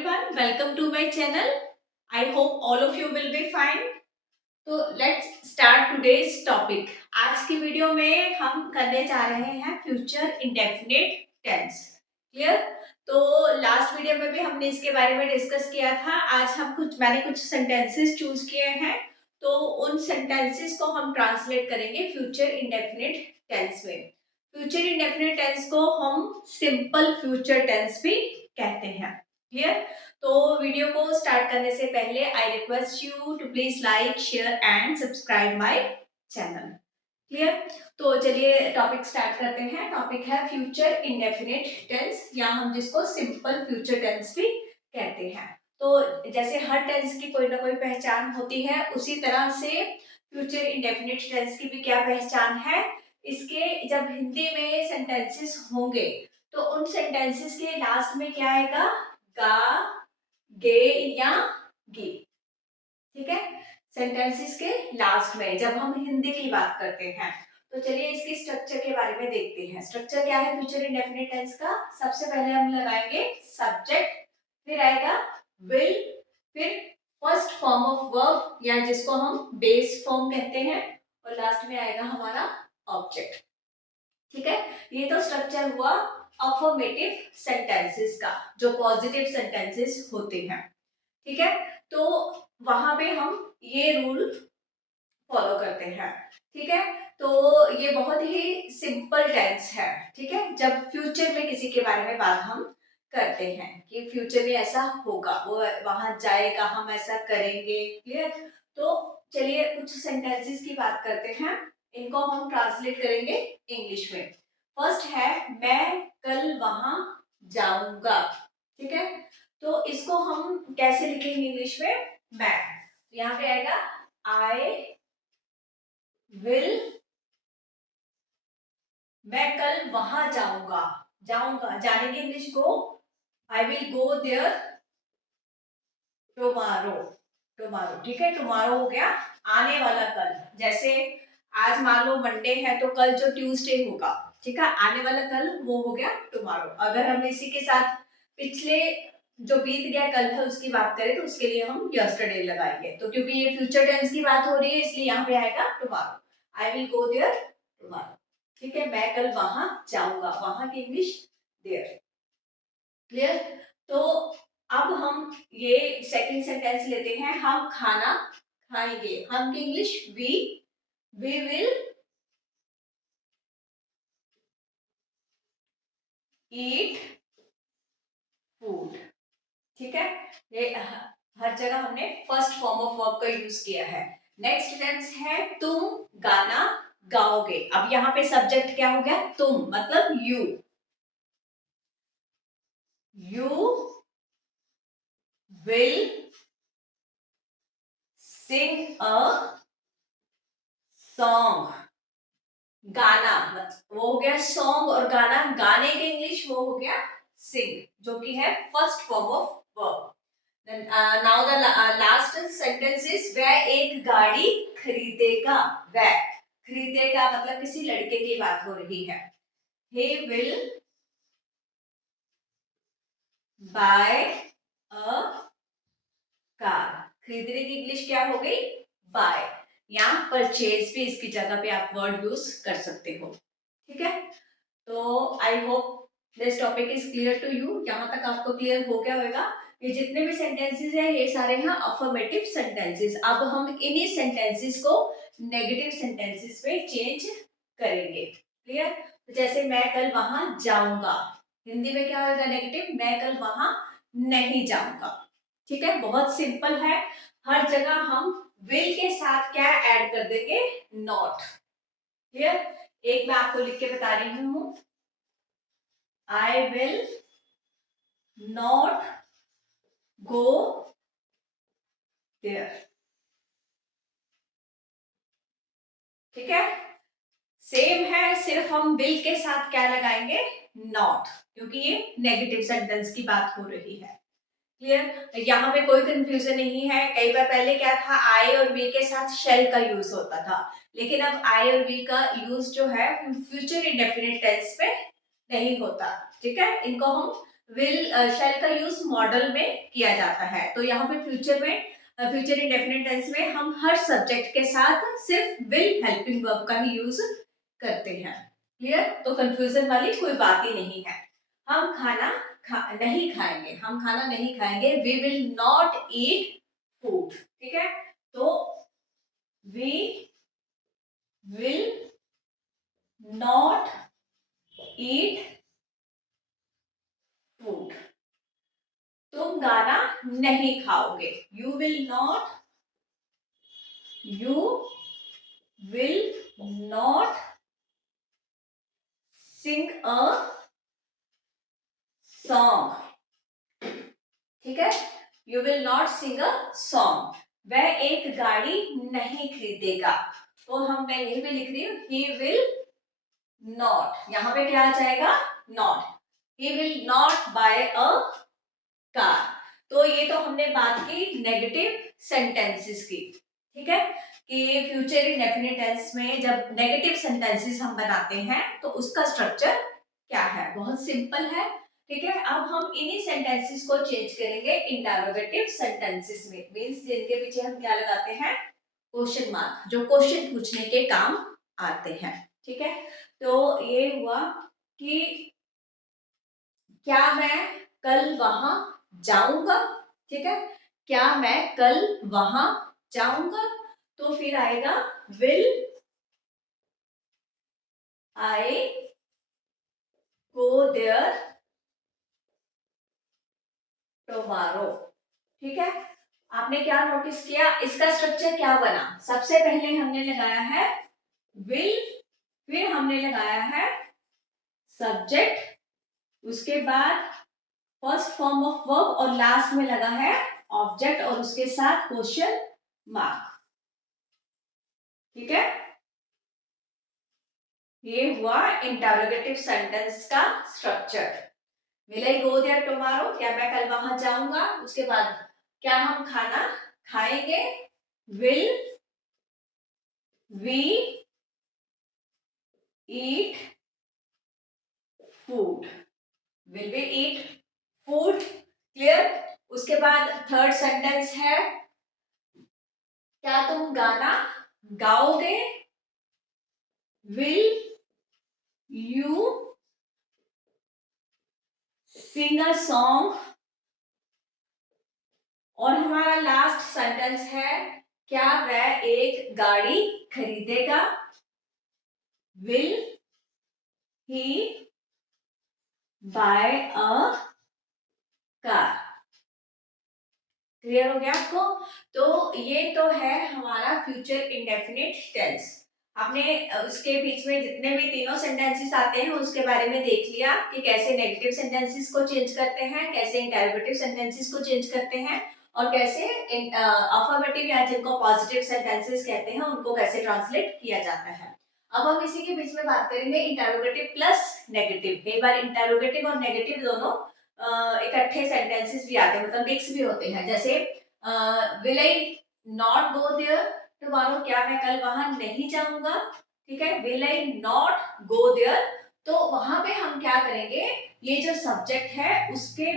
everyone, welcome to my channel. I hope all of you will be fine. तो let's start today's topic. आज की video में हम करने जा रहे हैं फ्यूचर इंडेफिनिट टेंस. क्लियर? तो लास्ट वीडियो में भी हमने इसके बारे में डिस्कस किया था. आज मैंने कुछ सेंटेंसेस चूज किए हैं. तो उन सेंटेंसेस को हम ट्रांसलेट करेंगे फ्यूचर इंडेफिनिट टेंस में. फ्यूचर इंडेफिनिट टेंस को हम सिंपल फ्यूचर टेंस भी कहते हैं. क्लियर? तो वीडियो को स्टार्ट करने से पहले I request you to please like share and subscribe my channel. Clear? तो चलिए टॉपिक स्टार्ट करते हैं. टॉपिक है फ्यूचर इंडेफिनिट टेंस या हम जिसको सिंपल फ्यूचर टेंस भी कहते हैं. तो जैसे हर टेंस की कोई ना कोई पहचान होती है, उसी तरह से फ्यूचर इंडेफिनिट टेंस की भी क्या पहचान है. इसके जब हिंदी में सेंटेंसेस होंगे तो उन सेंटेंसेस के लास्ट में क्या आएगा? गा, गे या गी. ठीक है? सेंटेंसेस के लास्ट में जब हम हिंदी की बात करते हैं. तो चलिए इसकी स्ट्रक्चर के बारे में देखते हैं. स्ट्रक्चर क्या है फ्यूचर इंडेफिनिट टेंस का? सबसे पहले हम लगाएंगे सब्जेक्ट, फिर आएगा विल, फिर फर्स्ट फॉर्म ऑफ वर्ब या जिसको हम बेस फॉर्म कहते हैं, और लास्ट में आएगा हमारा ऑब्जेक्ट. ठीक है? ये तो स्ट्रक्चर हुआ अफर्मेटिव सेंटेंसेस का, जो पॉजिटिव सेंटेंसेस होते हैं. ठीक है? तो वहां पे हम ये रूल फॉलो करते हैं. ठीक है? तो ये बहुत ही सिंपल टेंस है. ठीक है? जब फ्यूचर में किसी के बारे में बात हम करते हैं कि फ्यूचर में ऐसा होगा, वो वहां जाएगा, हम ऐसा करेंगे. क्लियर? तो चलिए कुछ सेंटेंसेस की बात करते हैं. इनको हम ट्रांसलेट करेंगे इंग्लिश में. फर्स्ट है मैं कल वहां जाऊंगा. ठीक है? तो इसको हम कैसे लिखेंगे इंग्लिश में? मैं. यहाँ पे आएगा आई विल, मैं कल वहां जाऊंगा. जाऊंगा, जाने की English go. I will go there tomorrow. Tomorrow. ठीक है? टुमारो हो गया आने वाला कल. जैसे आज मान लो मंडे है तो कल जो ट्यूसडे होगा, ठीक है, आने वाला कल वो हो गया टुमारो. अगर हम इसी के साथ पिछले जो बीत गया कल है उसकी बात करें तो उसके लिए हम यस्टरडे लगाएंगे. तो क्योंकि ये फ्यूचर टेंस की बात हो रही है इसलिए यहाँ पे आएगा tomorrow. I will go there tomorrow. ठीक है? मैं कल वहां जाऊंगा. वहां की इंग्लिश देयर. क्लियर? तो अब हम ये सेकंड सेंटेंस लेते हैं. हम खाना खाएंगे. हम की English we will eat food. ठीक है? ये हर जगह हमने फर्स्ट फॉर्म ऑफ वर्ब का यूज किया है. नेक्स्ट टेंस है तुम गाना गाओगे. अब यहाँ पे सब्जेक्ट क्या हो गया? तुम, मतलब you. You will sing a song. गाना वो हो गया सॉन्ग, और गाना, गाने के इंग्लिश वो हो गया सिंग, जो कि है first form of verb. Now the last sentence is वह एक गाड़ी खरीदेगा. वह खरीदेगा मतलब किसी लड़के की बात हो रही है. He will buy a car. खरीदने की इंग्लिश क्या हो गई? बाय. या परचेज भी इसकी जगह पे आप वर्ड यूज कर सकते हो. ठीक है? तो I hope this topic is clear to you. यहाँ तक आपको क्लियर हो गया होगा. ये जितने भी सेंटेंसेस हैं ये सारे हैं अफर्मेटिव सेंटेंसेस. अब हम इन्हीं सेंटेंसेस को नेगेटिव सेंटेंसेस में चेंज करेंगे. क्लियर? तो जैसे मैं कल वहां जाऊंगा, हिंदी में क्या होगा नेगेटिव? मैं कल वहां नहीं जाऊंगा. ठीक है? बहुत सिंपल है. हर जगह हम विल के साथ क्या ऐड कर देंगे? नॉट. क्लियर? एक मैं आपको लिख के बता रही हूं. I will not go there. ठीक है? सेम है, सिर्फ हम विल के साथ क्या लगाएंगे? नॉट, क्योंकि ये नेगेटिव सेंटेंस की बात हो रही है. क्लियर? यहाँ पे कोई कंफ्यूजन नहीं है. कई बार पहले क्या था, आई और वी के साथ शेल का यूज होता था, लेकिन अब आई और वी का यूज जो है फ्यूचर इंडेफिनिट टेंस पे नहीं होता. ठीक है? इनको हम विल शैल का यूज मॉडल में किया जाता है। तो यहाँ पे फ्यूचर में फ्यूचर इंडेफिनिट टेंस में हम हर सब्जेक्ट के साथ सिर्फ विल हेल्पिंग वर्ब का ही यूज करते हैं। क्लियर? तो कंफ्यूजन वाली कोई बात ही नहीं है। हम खाना नहीं खाएंगे, हम खाना नहीं खाएंगे, we will not eat food. ठीक है? तो we will not eat food. तुम गाना नहीं खाओगे, you will not sing a song. ठीक है? You will not sing a song. वह एक गाड़ी नहीं खरीदेगा। तो मैं यही भी लिख रही हूँ, ही विल नॉट, यहाँ पे क्या आ जाएगा? Not. He will not buy a car. तो ये तो हमने बात की नेगेटिव सेंटेंसेस की। ठीक है? कि फ्यूचर इंडेफिनिट टेंस में जब नेगेटिव सेंटेंसेस हम बनाते हैं तो उसका स्ट्रक्चर क्या है? बहुत सिंपल है। ठीक है? अब हम इन्हीं सेंटेंसेस को चेंज करेंगे इंटरोगेटिव सेंटेंसेस में। मींस जिनके पीछे हम क्या लगाते हैं? क्वेश्चन मार्क, जो क्वेश्चन पूछने के काम आते हैं। ठीक है? तो ये हुआ कि क्या मैं कल वहां जाऊंगा। ठीक है? क्या मैं कल वहां जाऊंगा? तो फिर आएगा will I go there tomorrow. ठीक है? आपने क्या नोटिस किया? इसका स्ट्रक्चर क्या बना? सबसे पहले हमने लगाया है विल, फिर हमने लगाया है सब्जेक्ट, उसके बाद फर्स्ट फॉर्म ऑफ वर्ब और लास्ट में लगा है ऑब्जेक्ट और उसके साथ क्वेश्चन मार्क। ठीक है? ये हुआ इंटरोगेटिव सेंटेंस का structure. Will I go there tomorrow, क्या मैं कल वहां जाऊंगा। उसके बाद क्या हम खाना खाएंगे, will we eat food, will we eat food. Clear? उसके बाद थर्ड सेंटेंस है, क्या तुम गाना गाओगे, will you sing a song. और हमारा लास्ट सेंटेंस है, क्या वह एक गाड़ी खरीदेगा, will he buy a car. Clear हो गया आपको? तो ये तो है हमारा फ्यूचर इंडेफिनिट टेंस। आपने उसके बीच में जितने भी तीनों सेंटेंसेस आते हैं उसके बारे में देख लिया कि कैसे नेगेटिव सेंटेंसेस को चेंज करते हैं, कैसे इंटरोगेटिव सेंटेंसेस को चेंज करते हैं, और कैसे अफर्मेटिव या जिनको पॉजिटिव सेंटेंसेस कहते हैं उनको कैसे ट्रांसलेट किया जाता है। अब हम इसी के बीच में बात करेंगे इंटरोगेटिव प्लस नेगेटिव। कई बार इंटरोगेटिव और नेगेटिव दोनों इकट्ठे सेंटेंसेस भी आते हैं, मतलब मिक्स भी होते हैं। जैसे will I not go there tomorrow, क्या मैं कल वहां नहीं जाऊंगा। ठीक है? Will I not go there, तो वहां पे हम क्या करेंगे, ये जो सब्जेक्ट है उसके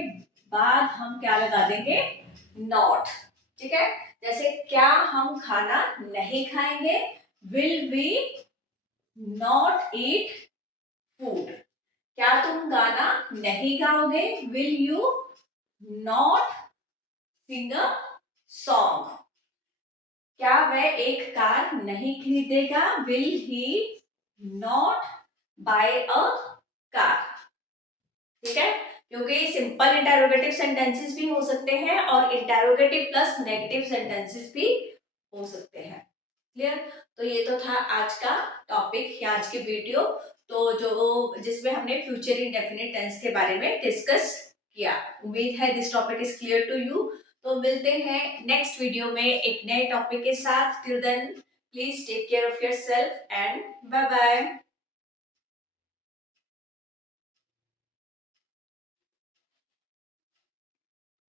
बाद हम क्या लगा देंगे, नॉट। ठीक है? जैसे क्या हम खाना नहीं खाएंगे, will we not eat food. क्या तुम गाना नहीं गाओगे, will you not sing a song. क्या वह एक कार नहीं खरीदेगा, will he not buy a car. ठीक है? क्योंकि सिंपल इंटरोगेटिव सेंटेंसेस भी हो सकते हैं और इंटरोगेटिव प्लस नेगेटिव सेंटेंसेस भी हो सकते हैं। क्लियर? तो ये तो था आज का टॉपिक या आज की वीडियो, तो जो जिसमें हमने फ्यूचर इंडेफिनिट टेंस के बारे में डिस्कस किया। उम्मीद है this topic is clear to you. तो मिलते हैं नेक्स्ट वीडियो में एक नए टॉपिक के साथ। Till then please take care of yourself and bye bye.